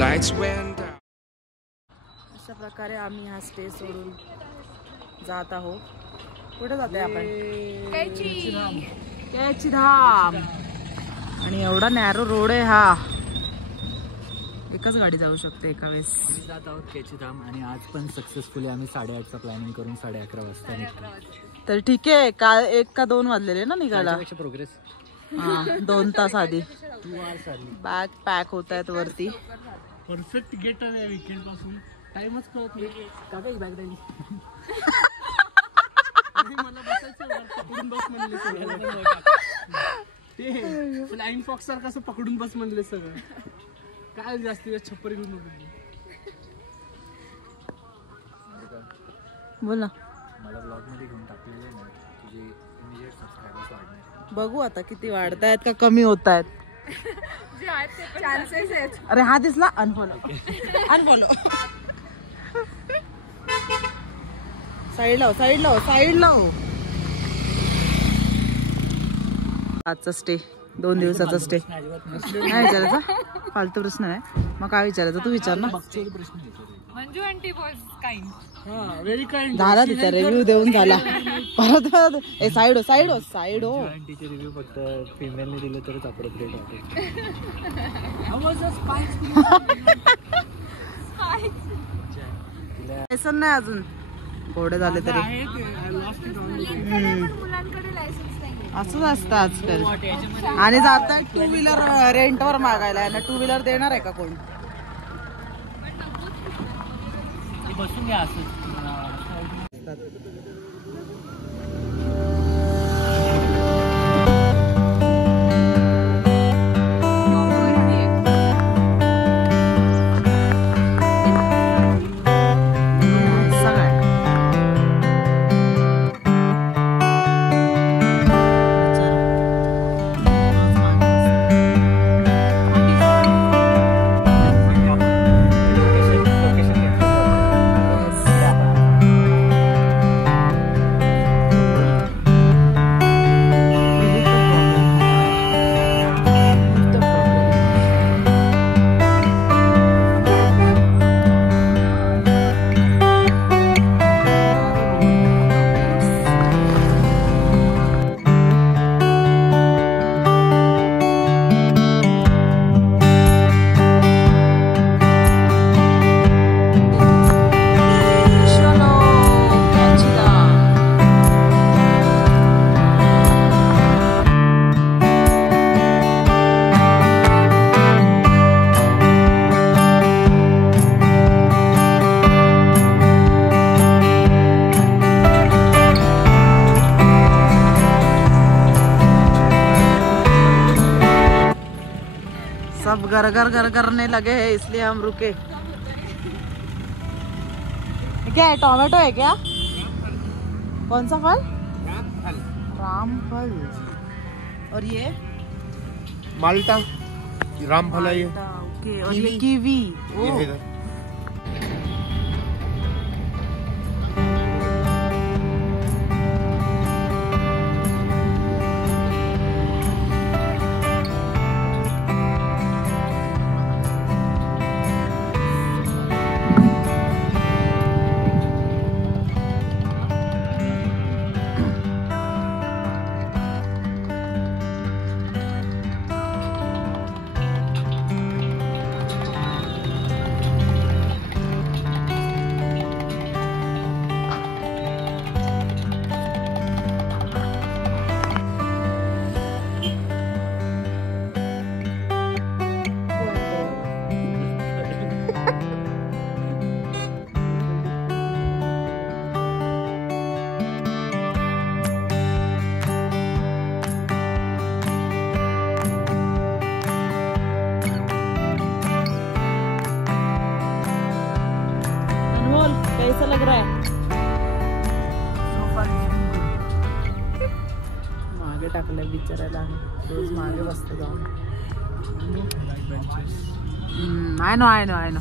Lights went down. अशा प्रकारे आम्ही हा स्टे सोडून जात आहोत. कुठे जाते आपण? कैची धाम. आणि एवढा नॅरो रोड आहे हा, एकच गाडी जाऊ शकते एका वेळेस. आम्ही जात आहोत कैची धाम आणि आज पण सक्सेसफुली आम्ही 8:30चा प्लॅनिंग करून 11:30 वाजता. तर ठीक आहे. काल 1 का 2 वाजलेले ना निघाला. प्रोग्रेस. हा 2 तास आधी. बॅग पॅक होत आहेत वरती. परफेक्ट गेट आहे वीकेंड पासून. टाइमच कळत नाही. काका ही बॅग राहिली. मला बसायचं पकडून बस म्हणले. ते फ्लाइंग फॉक्स सारखं असं पकडून बस म्हणले सगळं. काय जास्ती छप्पर घेऊन बोल ना. मला ब्लॉग मध्ये घेऊन टाकलेलं नाही. तुझे इमिजिएट सबस्क्रायबर्स वाढणार. बघू आता किती वाढतायत का कमी होत आहेत. जे आहेत ते चान्सेस आहेत. अरे हा दिसला अनफॉलो. अनफॉलो. साईड लाव, साईड लाव, साईड लाव. आजचा स्टे 2 दिवसाचा स्टे. नाही विचारायचा फालतू प्रश्न नाही. मग काय विचारायचं तू विचार ना. Manju aunty was kind. Very kind. झाला तिचा रिव्ह्यू देऊन झाला. परत ए साईड हो, साईड हो, साईड हो. आंटीचे रिव्ह्यू फक्त फिमेलने दिले तरच अप्रोप्रिएट वाटेल. लायसन नाही अजून. घोडे झाले तरी मुलांकडे लायसन्स नाही. असंच असतं आजकाल. आणि जाता 2 व्हीलर रेंटवर मागायला आहे ना. 2 व्हीलर देणार आहे का कोण? बसून घ्या असं. सब घर घर घर करने लगे हैं इसलिए हम रुके. क्या है? टोमेटो है क्या? कौन सा फल? रामफल. और ये माल्टा रामफल है ये. ओके. और ये कीवी. कैसा लग रहा है? मागे टाकलंय बिचारायला. रोज मागे बसतो जाऊन. I know I know I know.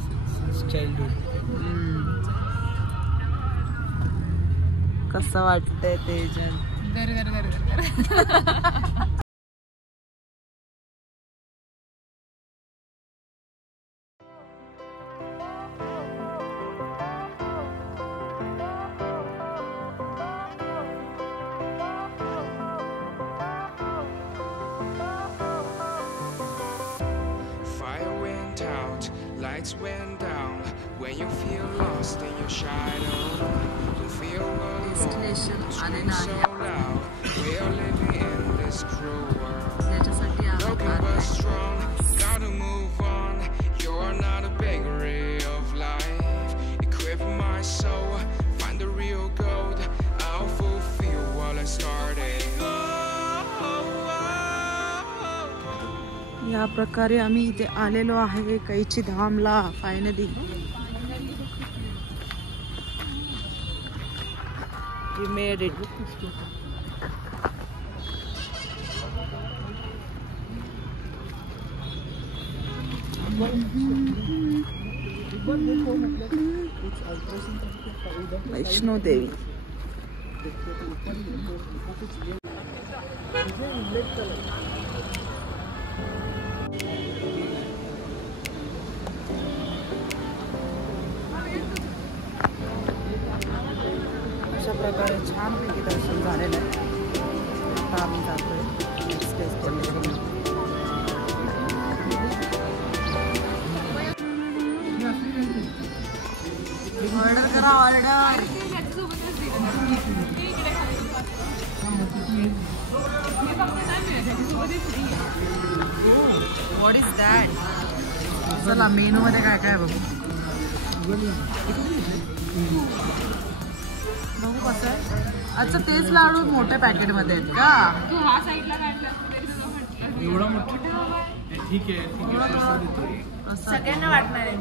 कसं वाटतंय ते जण. Lights went down when you feel lost in your shadow. You feel alone. Scream so loud. We are living in this cruel world. Broken but strong. Gotta move on. You're not a bakery of life. Equip my soul. Find the real gold. I'll fulfill what I started. या प्रकारे आम्ही इथे आलेलो आहे कैची धामला finally. We made it. Vaishno Devi. अशा प्रकारे छानपैकी दर्शन झालेलं आहे. आता आम्ही जातोय नेक्स्ट डेस्टिनेशन. ऑर्डर करा ऑर्डर. What is that? चला मेनू मध्ये काय काय बघू. बघू कसं आहे. अच्छा तेच लाडू मोठ्या पॅकेटमध्ये आहेत का? तू हा साईडला काढला एवढा मोठा ठीक आहे सगळ्यांना वाटणार आहे.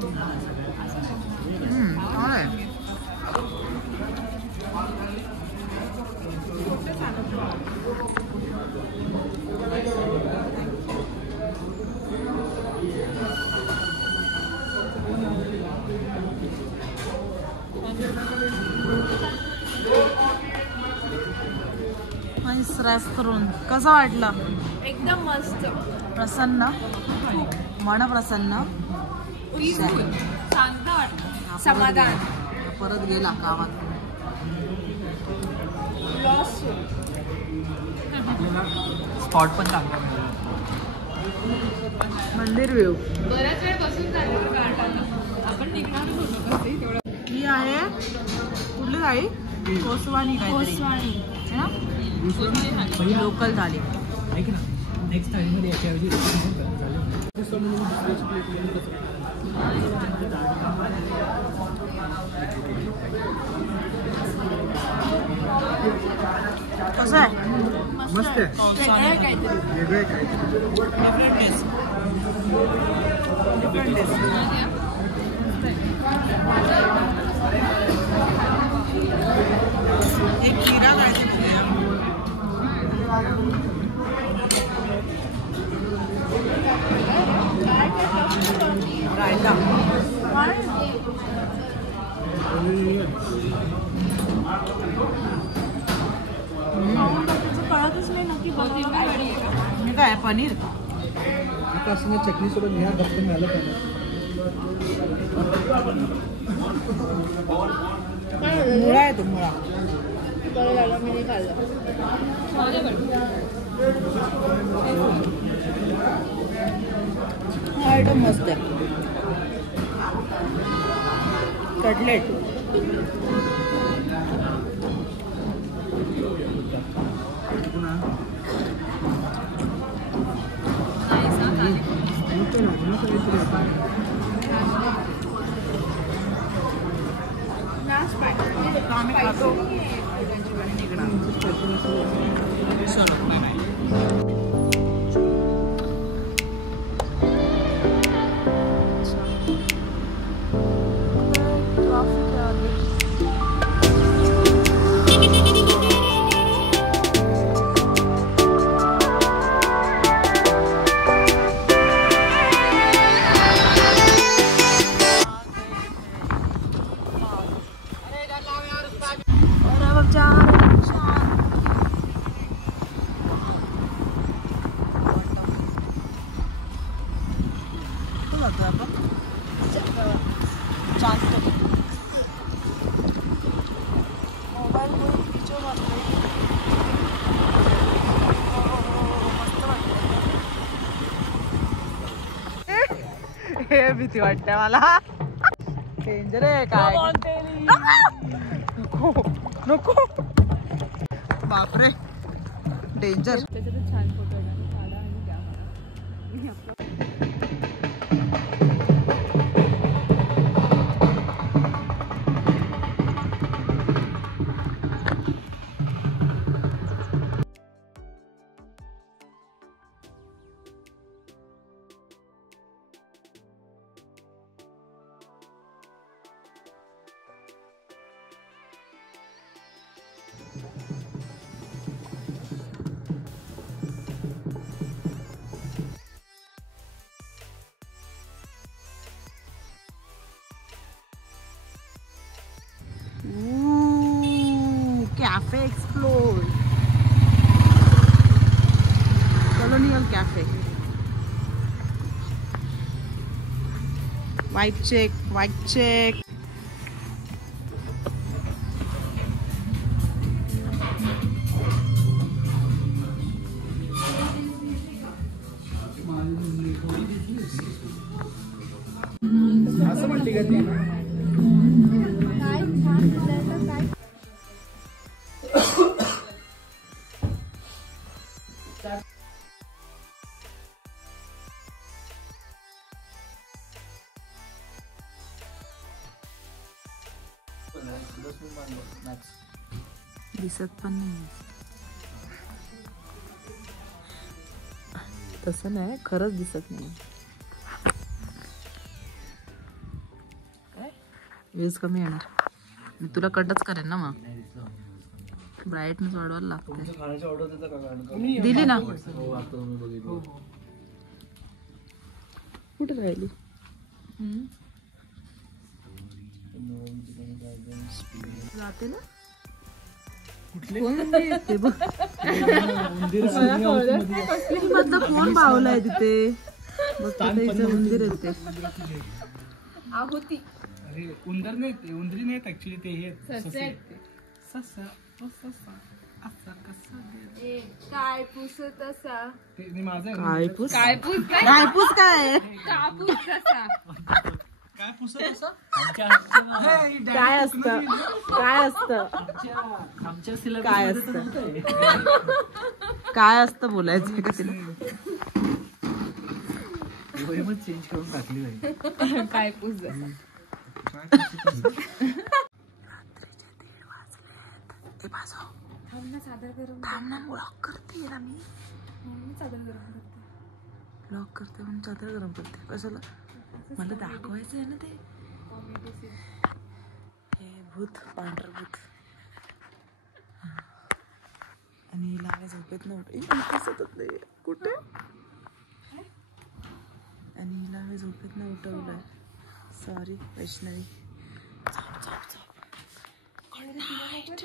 रेस्टॉरंट कसं वाटलं? एकदम मस्त. प्रसन्न मन प्रसन्न शांत वाटतं. समाधान. परत गेला गावात. स्पॉट पण चांगला. मंदिर व्ह्यू. बऱ्याच वेळ बसून झालं आपण निघणार होतो कसं तेवढं. ही आहे कुठली गाडी? कोसवानी काहीतरी. ही लोकल झाली. ऐक ना नेक्स्ट टाइममध्ये याच्याऐवजी कसं आहे? मस्त आहे. वेगळे काहीतरी. Different taste. Different taste. एक खीरा काहीतरी. रायता. कळतच नाही नक्की बघायला. हे काय पनीर? आता असं चटणीसोबत ह्या गप्प मिळालं पाहिजे. मुळा आहे तो मुळा. बरं झालं मी नाही खाल्लं. हा आयटम मस्त आहे. कटलेट. आम्ही खातो. चलो बाय बाय. हे भीती वाटते मला. डेंजर आहे काय. नको नको बापरे डेंजर. त्याच्यातच छान फोटो आहे काढा आणि द्या मला. मी आपलं कॅफे एक्सप्लोर. Colonial cafe. वाईट चेक वाईट चेक. असं म्हणते का ते? दिसत पण नाही. तसं नाही खरंच दिसत नाही. व्ह्यूज कमी येणार. मी तुला कटच करेन ना मग. ब्राईटनेस वाढवायला लागते. दिली ना कुठे राहिली. जाते ना फोन भावलाय तिथे. मंदिर येते. आहुती अरे उंदर नाही ते. उंदरी नाहीत ऍक्च्युली ते हे ससे आहेत ते. ससा ससा असा कसा काय पुस तसा. ते मी माझं काय पूस काय पुस काय काय पूस काय कापूस कसा. काय पुसत असं काय असतं काय असतं आमच्या सिलेबस काय असतं काय असतं बोलायचं का तिला. वयमच चेंज करून टाकली बाई. काय पुस जसा. चादर गरम लॉक करते ना मी. चादर गरम करते. लॉक करते म्हणून चादर गरम करते. कशाला मला दाखवायचं आहे ना ते. हे भूत पांढर भूत. आणि हिला झोपेत नव्हतं सतत नाही कुठे. आणि हिला झोपेत न उठवलंय. सॉरी वैष्णवी. झोप झोप झोप. Good night.